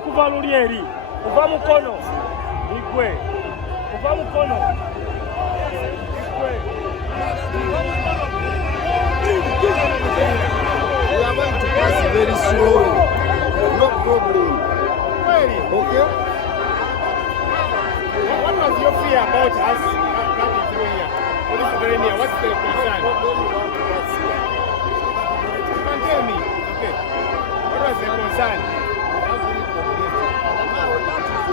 okuva lulyeri kuva mukono igwe kuva mukono igwe we are going to pass very slowly, no problem. Okay? What was your fear about us coming through here? What is very near? What's the concern? You can tell me. Okay. What was the concern?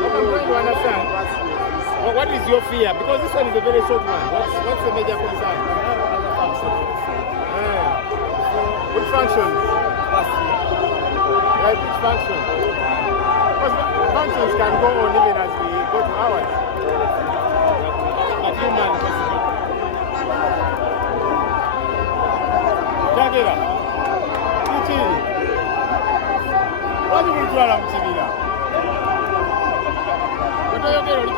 I'm trying to understand. Well, what is your fear? Because this one is a very short one. What's the major concern? Which function? Right, which function? Because functions can go on even as we go to ours. But human, Jagera, Ichi, what do you do around Chivila? What do you do?